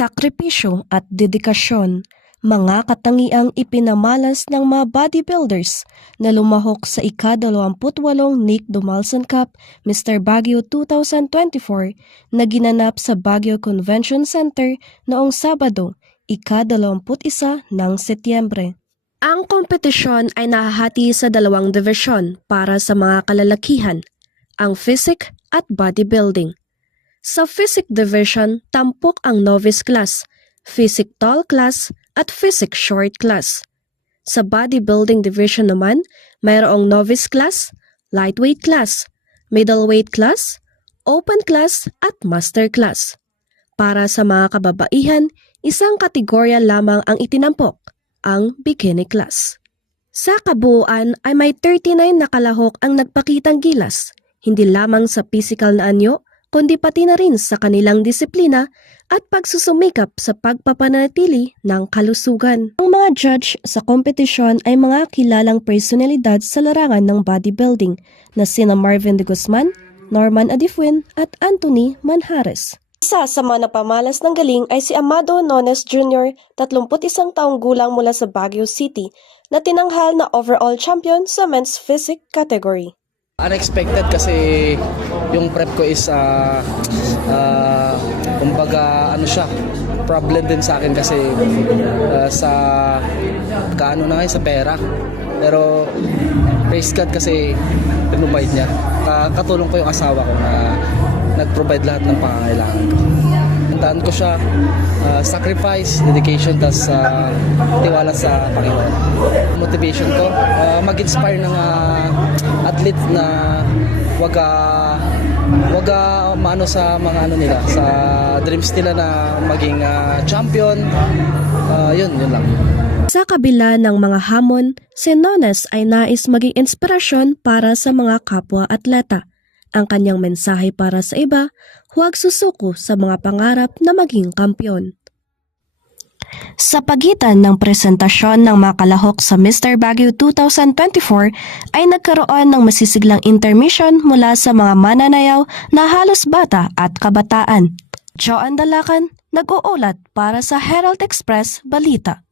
sakripisyo at dedikasyon, mga katangiang ipinamalas ng mga bodybuilders na lumahok sa ika-28 Nick Dumalsan Cup Mr. Baguio 2024 na ginanap sa Baguio Convention Center noong Sabado, ika-21 ng Setyembre. Ang kompetisyon ay nahahati sa dalawang division para sa mga kalalakihan, ang physic at bodybuilding. Sa physic division, tampok ang novice class, physic tall class, at physic short class. Sa bodybuilding division naman, mayroong novice class, lightweight class, middleweight class, open class, at master class. Para sa mga kababaihan, isang kategorya lamang ang itinampok, ang bikini class. Sa kabuuan ay may 39 na kalahok ang nagpakitang gilas, hindi lamang sa physical na anyo, kundi pati na rin sa kanilang disiplina at pagsusumikap sa pagpapanatili ng kalusugan. Ang mga judge sa kompetisyon ay mga kilalang personalidad sa larangan ng bodybuilding na sina Marvin de Guzman, Norman Adifuin at Anthony Manhares. Isa sa mga napamalas ng galing ay si Amado Nones Jr., 31 taong gulang mula sa Baguio City, na tinanghal na overall champion sa men's physique category. Unexpected kasi yung prep ko is ah ah, kumbaga ano siya problem din sa akin kasi ah, sa kaano na ngayon, sa pera. Pero praise God kasi pinrovide niya. Ka- katulong ko yung asawa ko na nag-provide lahat ng pangangailangan ko. Tandaan ko siya ah, sacrifice, dedication, tas ah, tiwala sa Panginoon. Motivation ko, ah, mag-inspire ng ah, athlete na wag ah, wag ah, maano sa mga ano nila, sa dreams nila na maging ah, champion. Ah, yun, yun lang. Sa kabila ng mga hamon, si Nones ay nais maging inspirasyon para sa mga kapwa-atleta. Ang kanyang mensahe para sa iba, huwag susuko sa mga pangarap na maging kampyon. Sa pagitan ng presentasyon ng mga kalahok sa Mr. Baguio 2024 ay nagkaroon ng masisiglang intermission mula sa mga mananayaw na halos bata at kabataan. Joan Dalakan, nag-uulat para sa Herald Express Balita.